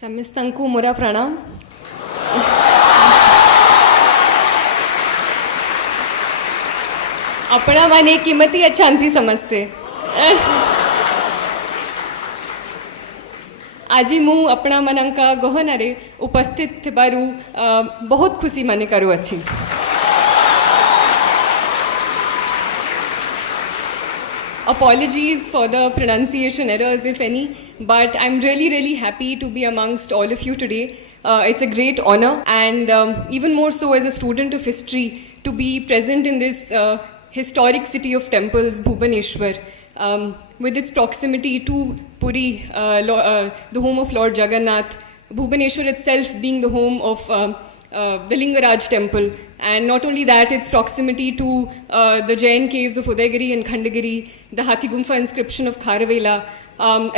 ସମସ୍ତଙ୍କୁ ମୋର ପ୍ରଣାମ। ଆପଣମାନେ କେମିତି ଅଛନ୍ତି ସମସ୍ତେ? ଆଜି ମୁଁ ଆପଣମାନଙ୍କ ଗହନରେ ଉପସ୍ଥିତ ଥିବାରୁ ବହୁତ ଖୁସି ମନେ କରୁଅଛି। Apologies for the pronunciation errors, if any, but I'm really happy to be amongst all of you today. It's a great honor, and even more so as a student of history, to be present in this historic city of temples, Bhubaneswar, with its proximity to Puri, the home of Lord Jagannath, Bhubaneswar itself being the home of the Lingaraj temple, and not only that, its proximity to the Jain caves of Udaygiri and Khandagiri, the Hathi Gumfa inscription of Kharavela,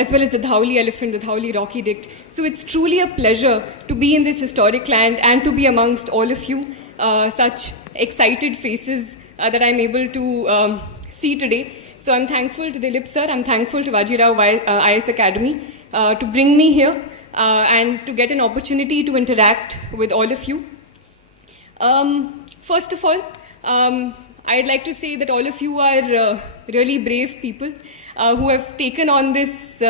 as well as the Dhauli elephant, the Dhauli rocky dict. So it's truly a pleasure to be in this historic land and to be amongst all of you, such excited faces that I'm able to see today. So I'm thankful to Dilip sir, I'm thankful to Vajirao IS Academy to bring me here and to get an opportunity to interact with all of you. First of all, I'd like to say that all of you are really brave people who have taken on this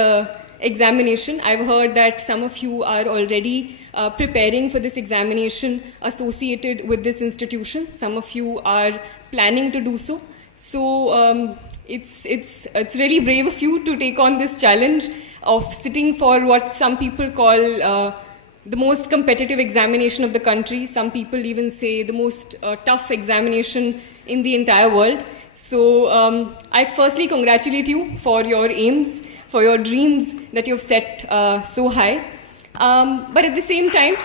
examination. I've heard that some of you are already preparing for this examination associated with this institution. Some of you are planning to do so. So it's really brave of you to take on this challenge of sitting for what some people call the most competitive examination of the country. Some people even say the most tough examination in the entire world. So I firstly congratulate you for your aims, for your dreams that you've set so high. But at the same time,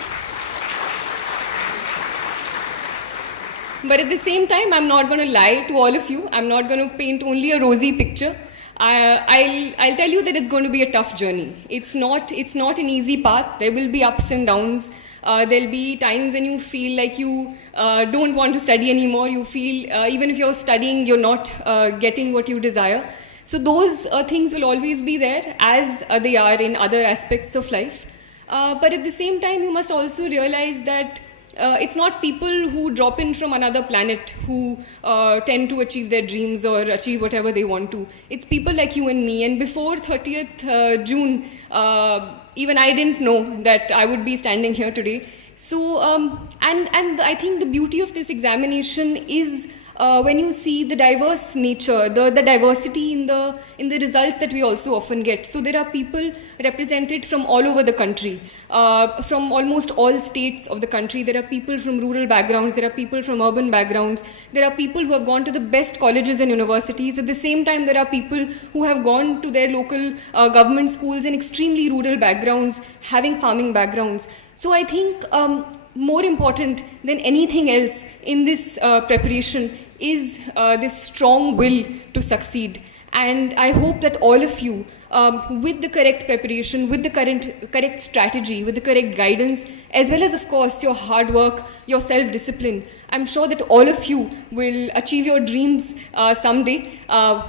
I'm not going to lie to all of you. I'm not going to paint only a rosy picture. I'll tell you that it's going to be a tough journey. It's not an easy path. There will be ups and downs. There'll be times when you feel like you don't want to study anymore. You feel even if you're studying, you're not getting what you desire. So those things will always be there, as they are in other aspects of life. But at the same time, you must also realize that it's not people who drop in from another planet who tend to achieve their dreams or achieve whatever they want to. It's people like you and me. And before 30th June, even I didn't know that I would be standing here today. So, and I think the beauty of this examination is when you see the diverse nature, the diversity in the results that we also often get. So there are people represented from all over the country, from almost all states of the country. There are people from rural backgrounds, there are people from urban backgrounds, there are people who have gone to the best colleges and universities. At the same time, there are people who have gone to their local government schools in extremely rural backgrounds, having farming backgrounds. So I think more important than anything else in this preparation is this strong will to succeed. And I hope that all of you, with the correct preparation, with the correct strategy, with the correct guidance, as well as, of course, your hard work, your self-discipline, I'm sure that all of you will achieve your dreams someday.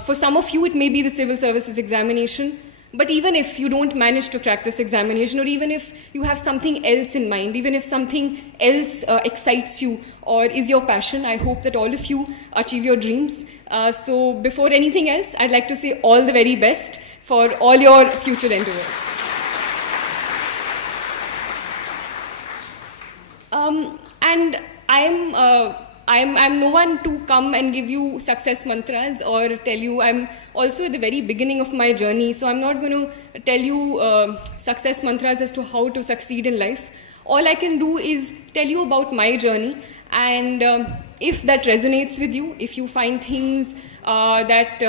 For some of you, it may be the civil services examination. But even if you don't manage to crack this examination, or even if you have something else in mind, even if something else excites you or is your passion, I hope that all of you achieve your dreams. So before anything else, I'd like to say all the very best for all your future endeavors. And I'm no one to come and give you success mantras or tell you. I'm also at the very beginning of my journey, so I'm not going to tell you success mantras as to how to succeed in life. All I can do is tell you about my journey, and if that resonates with you, if you find things that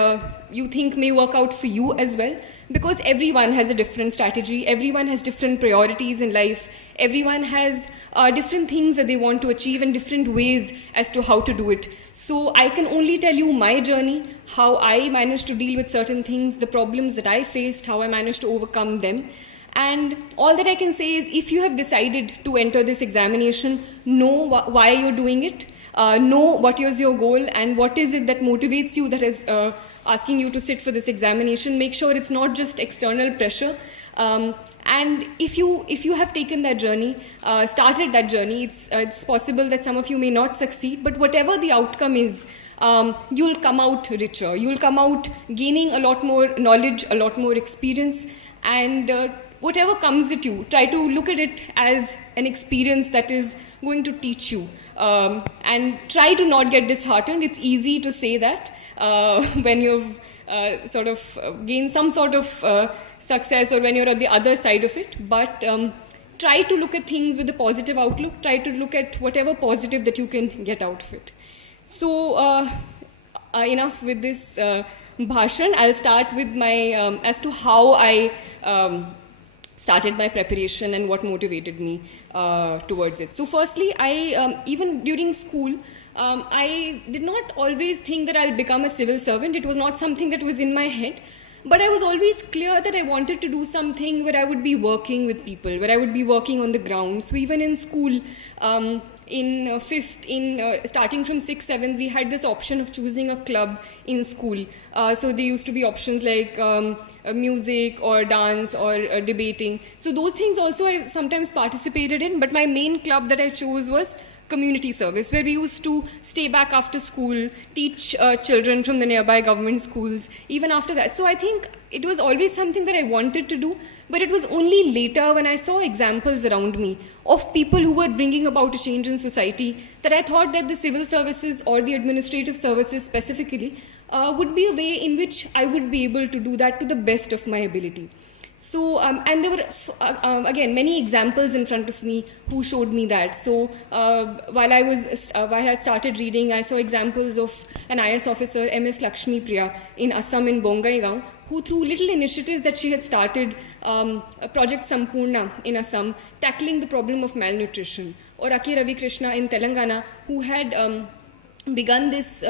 you think may work out for you as well, because everyone has a different strategy, everyone has different priorities in life, everyone has different things that they want to achieve and different ways as to how to do it. So I can only tell you my journey, how I managed to deal with certain things, the problems that I faced, how I managed to overcome them. And all that I can say is, if you have decided to enter this examination, know why you're doing it, know what is your goal and what is it that motivates you, that is asking you to sit for this examination. Make sure it's not just external pressure. And if you have taken that journey, started that journey, it's possible that some of you may not succeed, but whatever the outcome is, you'll come out richer. You'll come out gaining a lot more knowledge, a lot more experience, and whatever comes at you, try to look at it as an experience that is going to teach you. And try to not get disheartened. It's easy to say that when you've sort of gained some sort of success, or when you're at the other side of it. But try to look at things with a positive outlook. Try to look at whatever positive that you can get out of it. So enough with this bhashan. I'll start with my as to how I started my preparation and what motivated me towards it. So firstly, I even during school, I did not always think that I'll become a civil servant. It was not something that was in my head. But I was always clear that I wanted to do something where I would be working with people, where I would be working on the ground. So even in school, in starting from 6th, 7th, we had this option of choosing a club in school. So there used to be options like music or dance or debating. So those things also I sometimes participated in, but my main club that I chose was community service, where we used to stay back after school, teach children from the nearby government schools, even after that. So I think it was always something that I wanted to do, but it was only later when I saw examples around me of people who were bringing about a change in society that I thought that the civil services or the administrative services specifically would be a way in which I would be able to do that to the best of my ability. So, and there were, again, many examples in front of me who showed me that. So, while I started reading, I saw examples of an IS officer, MS Lakshmi Priya, in Assam in Bongaigaon, who through little initiatives that she had started, Project Sampurna in Assam, tackling the problem of malnutrition. Or Aki Ravi Krishna in Telangana, who had begun this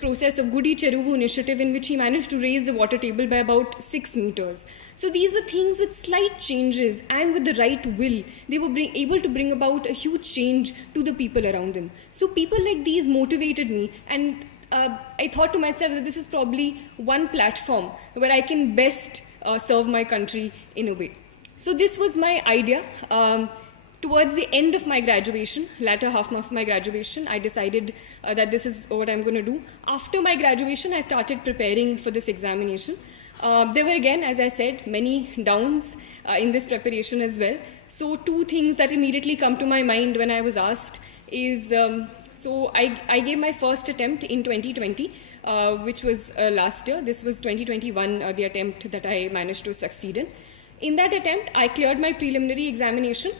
process of Gudi Cheruvu initiative, in which he managed to raise the water table by about 6 meters. So these were things with slight changes, and with the right will, they were able to bring about a huge change to the people around them. So people like these motivated me, and I thought to myself that this is probably one platform where I can best serve my country in a way. So this was my idea. Towards the end of my graduation, latter half of my graduation, I decided that this is what I'm going to do. After my graduation, I started preparing for this examination. There were, again, as I said, many downs in this preparation as well. So 2 things that immediately come to my mind when I was asked is, so I gave my first attempt in 2020, which was last year. This was 2021, the attempt that I managed to succeed in. In that attempt, I cleared my preliminary examination.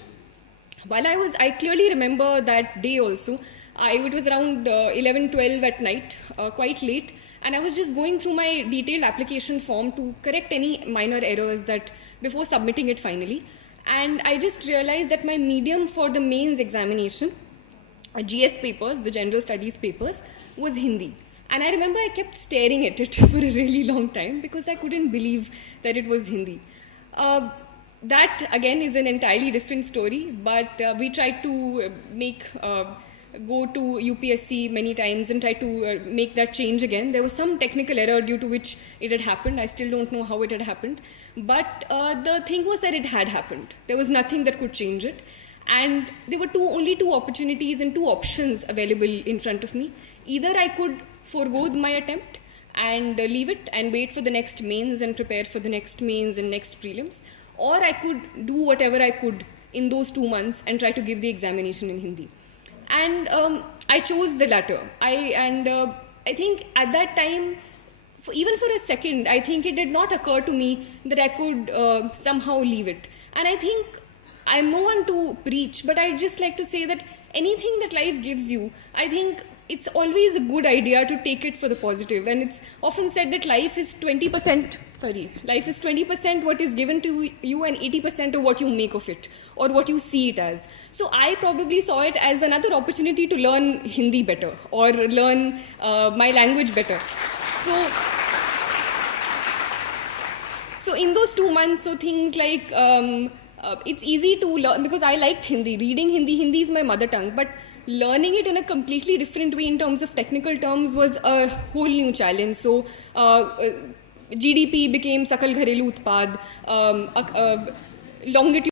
While I clearly remember that day also. It was around 11, 12 at night, quite late, and I was just going through my detailed application form to correct any minor errors that before submitting it finally. And I just realized that my medium for the mains examination, GS papers, the general studies papers, was Hindi. And I remember I kept staring at it for a really long time because I couldn't believe that it was Hindi. That, again, is an entirely different story, but we tried to go to UPSC many times and try to make that change again. There was some technical error due to which it had happened. I still don't know how it had happened. But the thing was that it had happened. There was nothing that could change it. And there were only two opportunities and 2 options available in front of me. Either I could forego my attempt and leave it and wait for the next mains and prepare for the next mains and next prelims, or I could do whatever I could in those 2 months and try to give the examination in Hindi. And I chose the latter. I think at that time, even for a second, I think it did not occur to me that I could somehow leave it. And I think I'm no one to preach, but I'd just like to say that anything that life gives you, I think it's always a good idea to take it for the positive. And it's often said that life is 20% what is given to you and 80% of what you make of it or what you see it as. So I probably saw it as another opportunity to learn Hindi better or learn my language better. So in those 2 months, so things like, it's easy to learn because I liked Hindi. Reading Hindi is my mother tongue, but learning it in a completely different way in terms of technical terms was a whole new challenge. So GDP became Sakal Gharelu Utpad. longitude